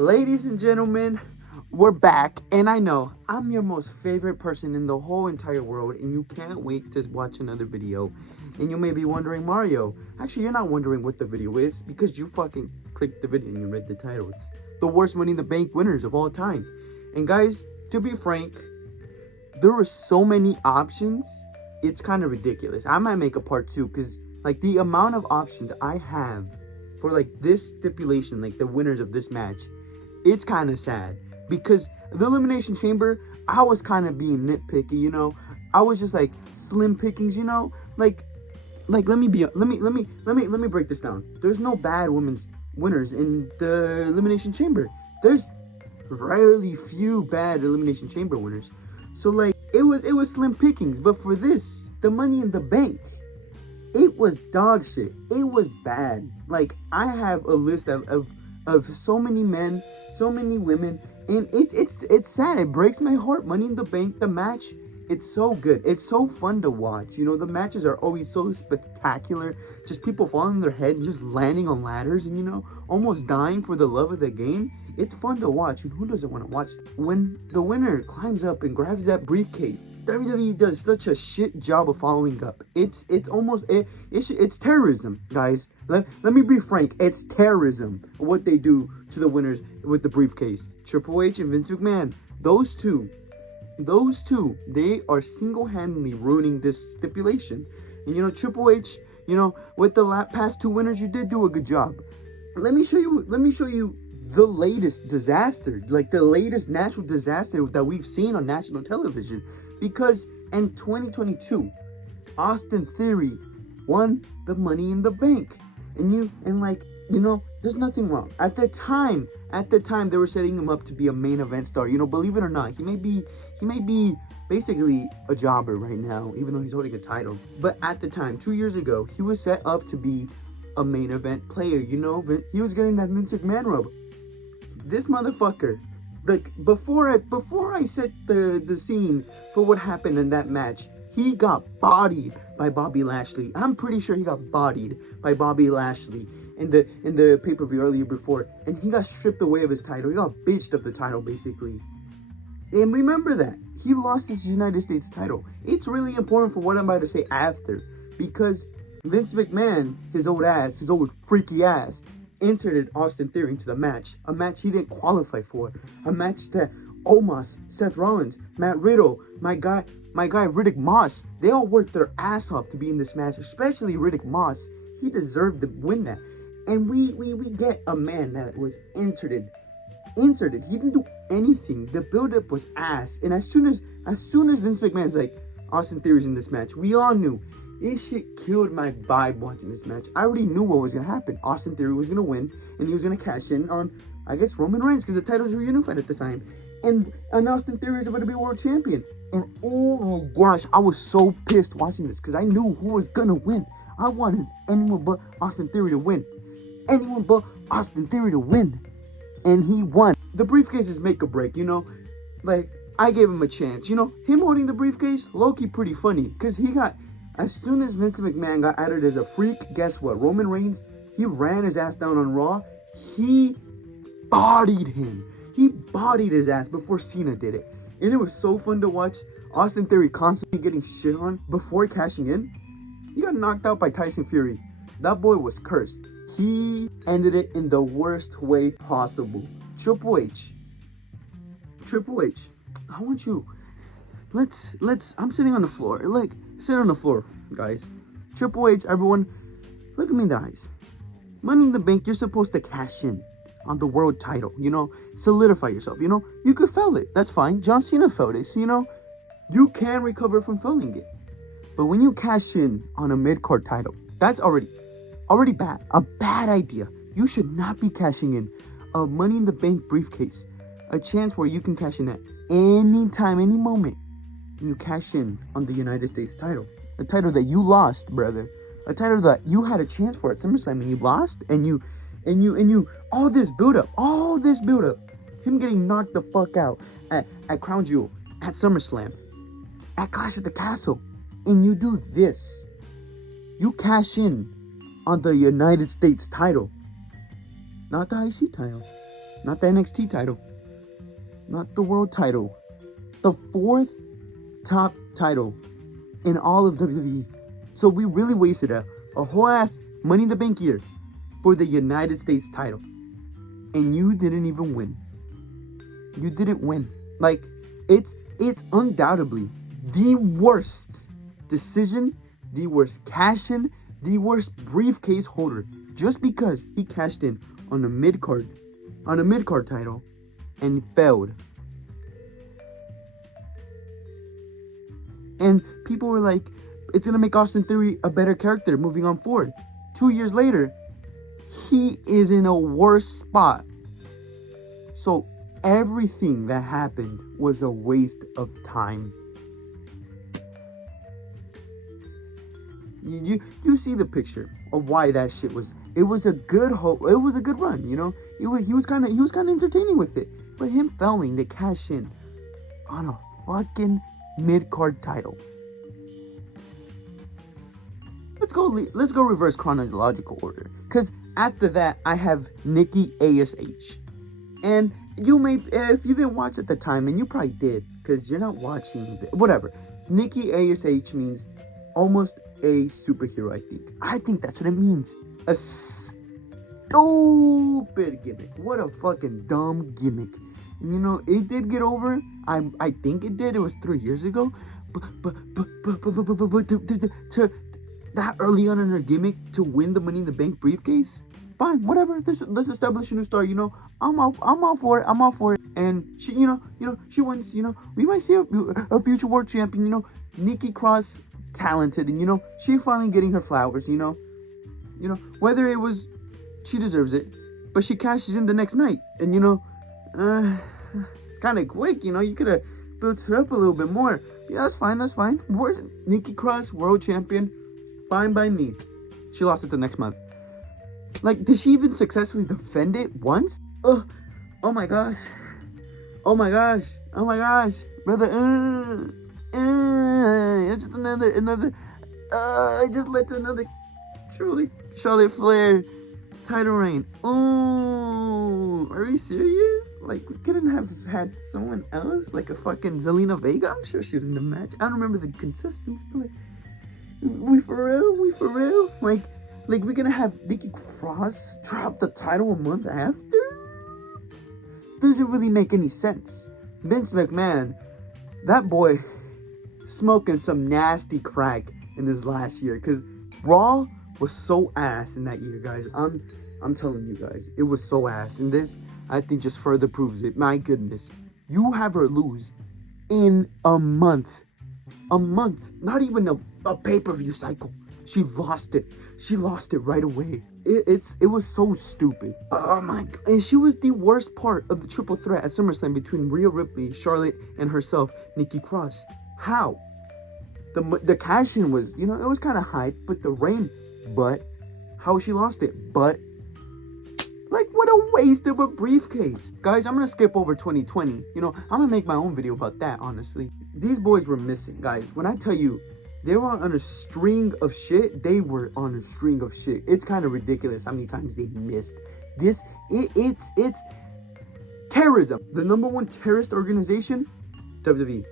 Ladies and gentlemen, we're back, and I know I'm your most favorite person in the whole entire world, and you can't wait to watch another video. And you may be wondering, Mario, actually you're not wondering what the video is because you fucking clicked the video and you read the title. It's the worst Money in the Bank winners of all time. And guys, to be frank, there were so many options, it's kind of ridiculous. I might make a part 2 because like the amount of options I have for like this stipulation, like the winners of this match, it's kind of sad because the Elimination Chamber, I was kind of being nitpicky, you know. I was just like slim pickings, you know. Like let me break this down. There's no bad women's winners in the Elimination Chamber. There's rarely few bad Elimination Chamber winners. So like it was slim pickings, but for this, the Money in the Bank, it was dog shit. It was bad. Like I have a list of so many men, so many women, and it's sad. It breaks my heart. Money in the Bank, the match, it's so good. It's so fun to watch. You know, the matches are always so spectacular. Just people falling on their heads and just landing on ladders and, you know, almost dying for the love of the game. It's fun to watch. And who doesn't want to watch? When the winner climbs up and grabs that briefcase, WWE does such a shit job of following up. It's terrorism, guys. Let me be frank. It's terrorism what they do to the winners with the briefcase. Triple H and Vince McMahon, those two, they are single-handedly ruining this stipulation. And you know, Triple H, you know, with the past 2 winners, you did do a good job. Let me show you the latest disaster, like the latest natural disaster that we've seen on national television. Because in 2022, Austin Theory won the Money in the Bank. And like, you know, there's nothing wrong. At the time, they were setting him up to be a main event star. You know, believe it or not, he may be basically a jobber right now, even though he's holding a title. But at the time, 2 years ago, he was set up to be a main event player. You know, he was getting that Vince McMahon rub. This motherfucker, like before I set the scene for what happened in that match, he got bodied by Bobby Lashley. I'm pretty sure he got bodied by Bobby Lashley in the pay-per-view earlier before, and he got stripped away of his title. He got bitched of the title basically. And remember that he lost his United States title. It's really important for what I'm about to say after, because Vince McMahon, his old freaky ass, entered Austin Theory into the match. A match he didn't qualify for. A match that Omos, Seth Rollins, Matt Riddle, my guy Riddick Moss, they all worked their ass off to be in this match, especially Riddick Moss. He deserved to win that. And we get a man that was inserted. He didn't do anything. The build-up was ass. And as soon as Vince McMahon's like, Austin Theory's in this match, we all knew. This shit killed my vibe watching this match. I already knew what was going to happen. Austin Theory was going to win, and he was going to cash in on, I guess, Roman Reigns, because the titles were unified at the time. And Austin Theory is about to be world champion. And oh my gosh, I was so pissed watching this, because I knew who was going to win. I wanted anyone but Austin Theory to win. Anyone but Austin Theory to win. And he won. The briefcase is make or break, you know? Like, I gave him a chance. You know, him holding the briefcase, low-key pretty funny, because he got... As soon as Vince McMahon got added as a freak, guess what? Roman Reigns, he ran his ass down on Raw. He bodied him. He bodied his ass before Cena did it. And it was so fun to watch Austin Theory constantly getting shit on before cashing in. He got knocked out by Tyson Fury. That boy was cursed. He ended it in the worst way possible. Triple H, I want you... Let's, I'm sitting on the floor. Like, sit on the floor, guys. Triple H, everyone, look at me in the eyes. Money in the Bank, you're supposed to cash in on the world title, you know? Solidify yourself, you know? You could fail it, that's fine. John Cena failed it, so, you know? You can recover from failing it. But when you cash in on a mid-card title, that's already bad. A bad idea. You should not be cashing in a Money in the Bank briefcase. A chance where you can cash in at any time, any moment. You cash in on the United States title. A title that you lost, brother. A title that you had a chance for at SummerSlam and you lost, and you all this build up. Him getting knocked the fuck out at Crown Jewel, at SummerSlam, at Clash at the Castle. And you do this. You cash in on the United States title. Not the IC title. Not the NXT title. Not the world title. The 4th top title in all of WWE. So we really wasted a whole ass Money in the Bank year for the United States title. And you didn't even win. You didn't win. Like, it's undoubtedly the worst decision, the worst cash-in, the worst briefcase holder. Just because he cashed in on a mid-card title and failed. And people were like, it's going to make Austin Theory a better character moving on forward. 2 years later, he is in a worse spot. So everything that happened was a waste of time. You see the picture of why that shit was. It was a good run, you know. He was kind of entertaining with it, but him failing to cash in on a fucking mid-card title. Let's go reverse chronological order, because after that I have Nikki ASH. And you may, if you didn't watch at the time, and you probably did because you're not watching, whatever. Nikki ASH means almost a superhero. I think that's what it means. A stupid gimmick. What a fucking dumb gimmick. You know, it did get over. I think it did. It was 3 years ago. But to that early on in her gimmick to win the Money in the Bank briefcase, fine, whatever. Let's establish a new star. You know, I'm all for it. I'm all for it. And she, you know, she wins. You know, we might see a future world champion. You know, Nikki Cross, talented, and you know, she finally getting her flowers. You know, whether it was, she deserves it, but she cashes in the next night, and you know, it's kind of quick. You know, you could have built her up a little bit more. Yeah, that's fine. Nikki Cross, world champion. Fine by me. She lost it the next month. Like, did she even successfully defend it once? Oh my gosh. Oh my gosh. Brother, it's just another, I just led to another truly Charlotte Flair title reign. Oh, are we serious? Like, we couldn't have had someone else, like a fucking Zelina Vega? I'm sure she was in the match. I don't remember the contestants, but like, we for real? Like we're gonna have Nikki Cross drop the title a month after? Doesn't really make any sense. Vince McMahon, that boy, smoking some nasty crack in his last year, because Raw was so ass in that year, guys. I'm telling you guys, it was so ass. And this, I think, just further proves it. My goodness, you have her lose in a month, not even a pay-per-view cycle. She lost it right away. It was so stupid. Oh my god. And she was the worst part of the triple threat at SummerSlam between Rhea Ripley, Charlotte, and herself, Nikki Cross. How? The cash-in was, you know, it was kind of hype, but the reign, but how she lost it, but like, what a waste of a briefcase. Guys, I'm gonna skip over 2020. You know, I'm gonna make my own video about that, honestly. These boys were missing, guys. When I tell you they were on a string of shit, they were on a string of shit. It's kind of ridiculous how many times they missed. It's terrorism. The #1 terrorist organization, WWE.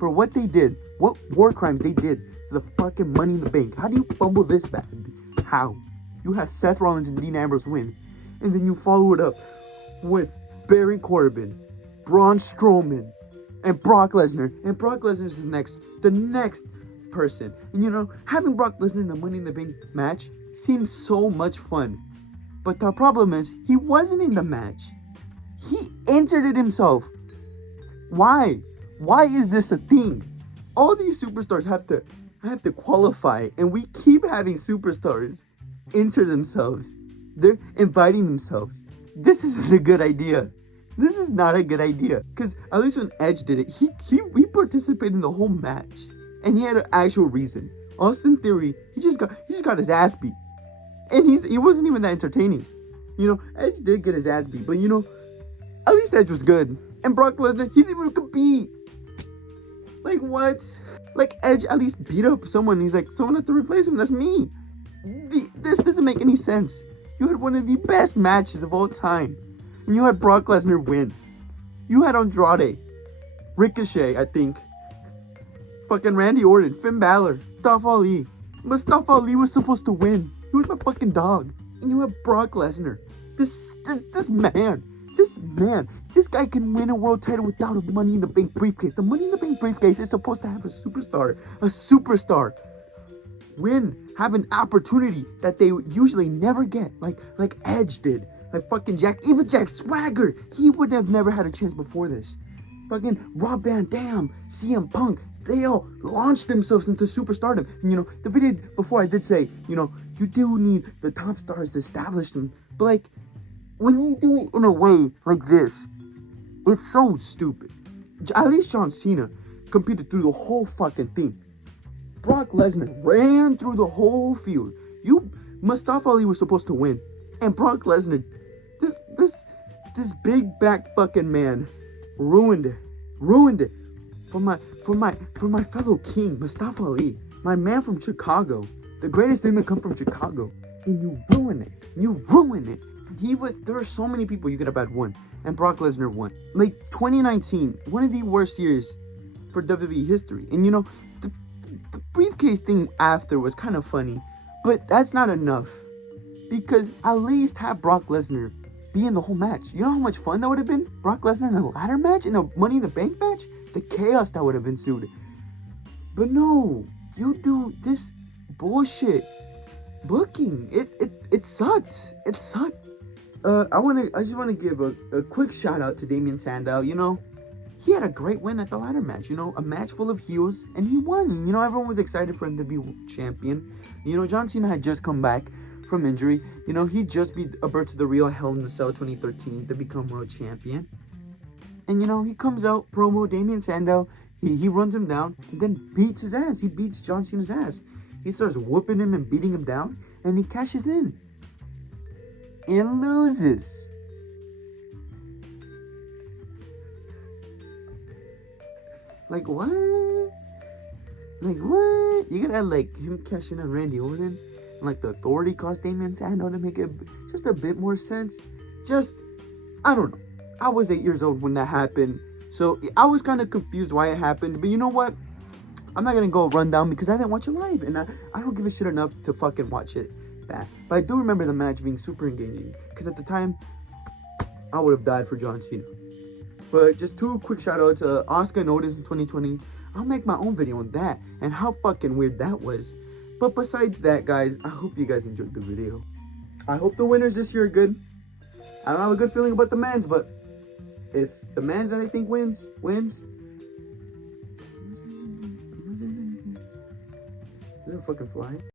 For what they did, what war crimes they did to the fucking Money in the Bank. How do you fumble this bad? How? You have Seth Rollins and Dean Ambrose win, and then you follow it up with Baron Corbin, Braun Strowman, and Brock Lesnar. And Brock Lesnar is the next person. And you know, having Brock Lesnar in a Money in the Bank match seems so much fun. But the problem is, he wasn't in the match. He entered it himself. Why? Why is this a thing? All these superstars have to qualify, and we keep having superstars enter themselves. They're inviting themselves. This isn't a good idea. This is not a good idea. Because at least when Edge did it, he participated in the whole match, and he had an actual reason. Austin Theory, he just got his ass beat, and he wasn't even that entertaining. You know, Edge did get his ass beat, but you know, at least Edge was good. And Brock Lesnar, he didn't even compete. Like, what? Like, Edge at least beat up someone. He's like, someone has to replace him. That's me. This doesn't make any sense. You had one of the best matches of all time. And you had Brock Lesnar win. You had Andrade, Ricochet, I think, fucking Randy Orton, Finn Balor, Mustafa Ali. Mustafa Ali was supposed to win. He was my fucking dog. And you have Brock Lesnar. This man, this guy can win a world title without a Money in the Bank briefcase. The Money in the Bank briefcase is supposed to have a superstar have an opportunity that they usually never get, like Edge did, like fucking even Jack Swagger. He would have never had a chance before this. Fucking Rob Van Dam, CM Punk, they all launched themselves into superstardom. And you know, the video before I did say, you know, you do need the top stars to establish them, but like when you do it in a way like this, it's so stupid. At least John Cena competed through the whole fucking thing. Brock Lesnar ran through the whole field. Mustafa Ali was supposed to win, and Brock Lesnar, this big back fucking man, ruined it for my fellow king, Mustafa Ali, my man from Chicago, the greatest thing to come from Chicago, and you ruin it. There are so many people you could have had won, and Brock Lesnar won. Like 2019, one of the worst years for WWE history. And you know, the briefcase thing after was kind of funny, but that's not enough, because at least have Brock Lesnar be in the whole match. You know how much fun that would have been? Brock Lesnar in a ladder match, in a Money in the Bank match? The chaos that would have ensued. But no, you do this bullshit booking. It sucks. It sucked. I just want to give a quick shout out to Damien Sandow. You know, he had a great win at the ladder match. You know, a match full of heels, and he won. You know, everyone was excited for him to be champion. You know, John Cena had just come back from injury. You know, he just beat Alberto Del Rio Hell in the Cell 2013 to become world champion. And you know, he comes out, promo, Damien Sandow, he runs him down, and then beats his ass. He beats John Cena's ass. He starts whooping him and beating him down, and he cashes in. And loses. Like what? You gotta like him cashing in Randy Orton, and like the Authority cost Damien Sandow to make it just a bit more sense. I don't know. I was 8 years old when that happened, so I was kind of confused why it happened. But you know what? I'm not gonna go run down because I didn't watch it live, and I don't give a shit enough to fucking watch it back. But I do remember the match being super engaging, because at the time I would have died for John Cena. But just two quick shout outs to Asuka and Otis in 2020. I'll make my own video on that and how fucking weird that was. But besides that, guys, I hope you guys enjoyed the video. I hope the winners this year are good. I don't have a good feeling about the men's, but if the man that I think wins, is it a fucking fly?